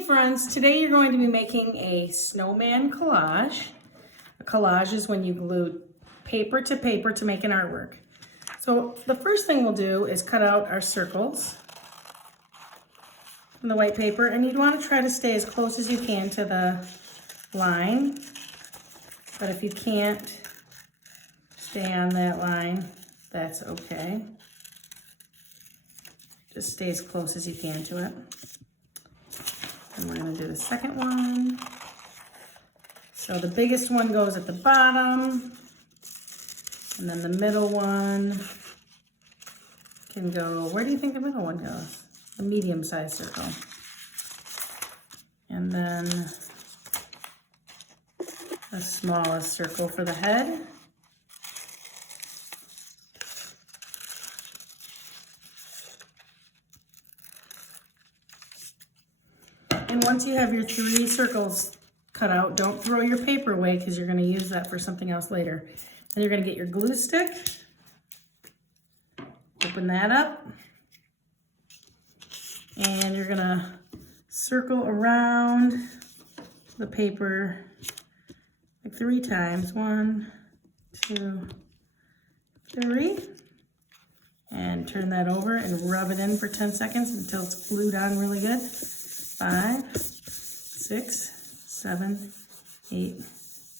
Hey friends, today you're going to be making a snowman collage. A collage is when you glue paper to make an artwork. So the first thing we'll do is cut out our circles from the white paper, and you'd want to try to stay as close as you can to the line. But if you can't stay on that line, that's okay. Just stay as close as you can to it. And we're going to do the second one. So the biggest one goes at the bottom, and then the middle one can go, where do you think the middle one goes? A medium-sized circle. And then the smallest circle for the head. And once you have your 3 circles cut out, don't throw your paper away because you're going to use that for something else later. And you're going to get your glue stick, open that up, and you're going to circle around the paper like 3 times. 1, 2, 3. And turn that over and rub it in for 10 seconds until it's glued on really good. 5, 6, 7, 8,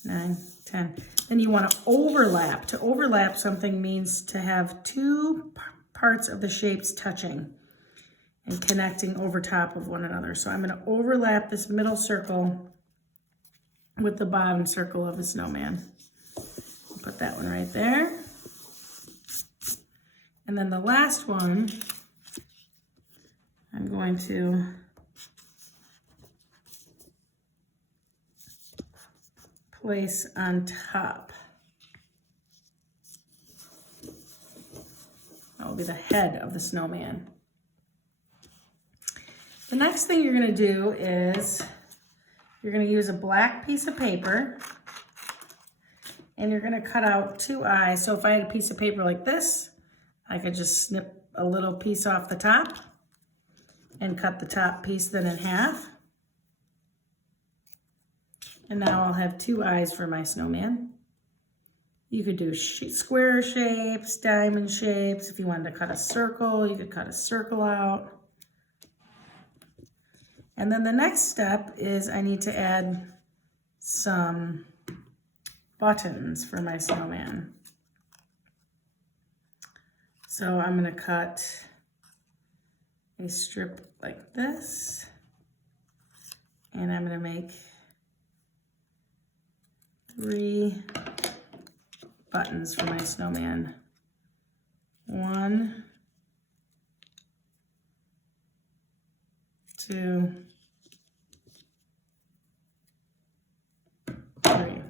9, 10. Then you want to overlap. To overlap something means to have 2 parts of the shapes touching and connecting over top of one another. So I'm going to overlap this middle circle with the bottom circle of a snowman. Put that one right there. And then the last one, I'm going to place on top. That will be the head of the snowman. The next thing you're going to do is you're going to use a black piece of paper and you're going to cut out 2 eyes. So if I had a piece of paper like this, I could just snip a little piece off the top and cut the top piece then in half. And now I'll have 2 eyes for my snowman. You could do square shapes, diamond shapes. If you wanted to cut a circle, you could cut a circle out. And then the next step is I need to add some buttons for my snowman. So I'm going to cut a strip like this, and I'm going to make 3 buttons for my snowman. 1, 2, 3.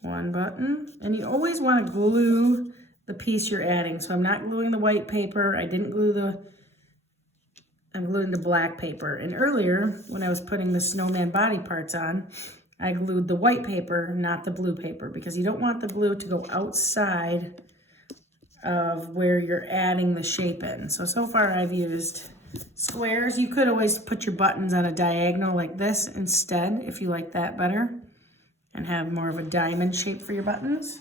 One button, and you always want to glue the piece you're adding. So I'm not gluing the white paper. I didn't glue I'm gluing the black paper. And earlier, when I was putting the snowman body parts on, I glued the white paper, not the blue paper, because you don't want the glue to go outside of where you're adding the shape in. So far I've used squares. You could always put your buttons on a diagonal like this instead, if you like that better, and have more of a diamond shape for your buttons.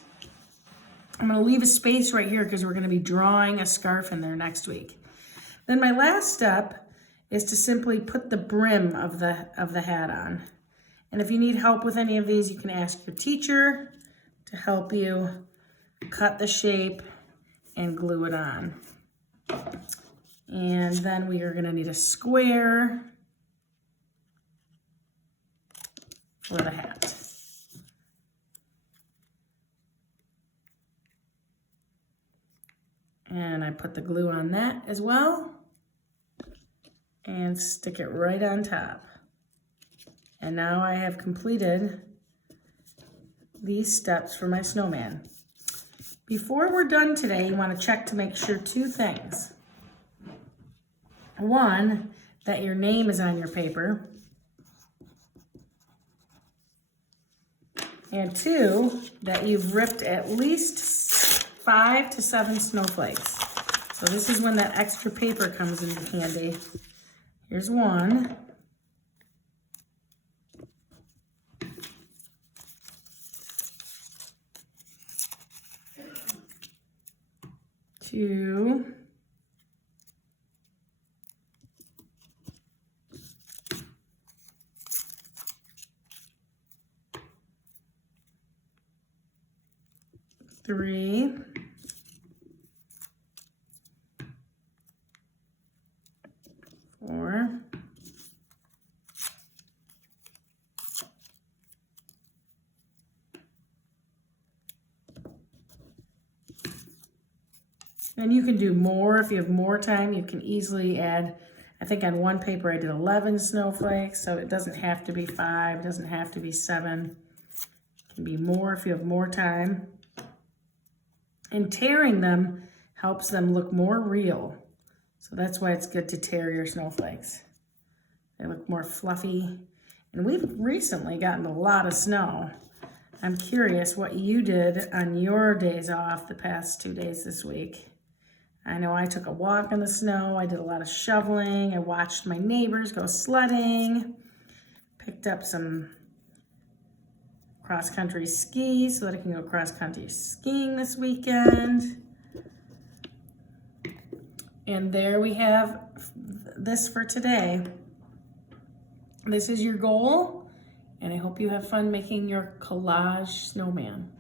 I'm going to leave a space right here because we're going to be drawing a scarf in there next week. Then my last step is to simply put the brim of the hat on. And if you need help with any of these, you can ask your teacher to help you cut the shape and glue it on. And then we are going to need a square for the hat. And I put the glue on that as well and stick it right on top. And now I have completed these steps for my snowman. Before we're done today, you want to check to make sure 2 things. 1, that your name is on your paper. And 2, that you've ripped at least 5 to 7 snowflakes. So this is when that extra paper comes into handy. Here's one. Two. Three. Four. And you can do more if you have more time. You can easily add, I think on one paper I did 11 snowflakes, so it doesn't have to be 5, it doesn't have to be 7. It can be more if you have more time. And tearing them helps them look more real. So that's why it's good to tear your snowflakes. They look more fluffy. And we've recently gotten a lot of snow. I'm curious what you did on your days off the past 2 days this week. I know I took a walk in the snow. I did a lot of shoveling. I watched my neighbors go sledding. Picked up some cross-country skis so that I can go cross-country skiing this weekend. And there we have this for today. This is your goal, and I hope you have fun making your collage snowman.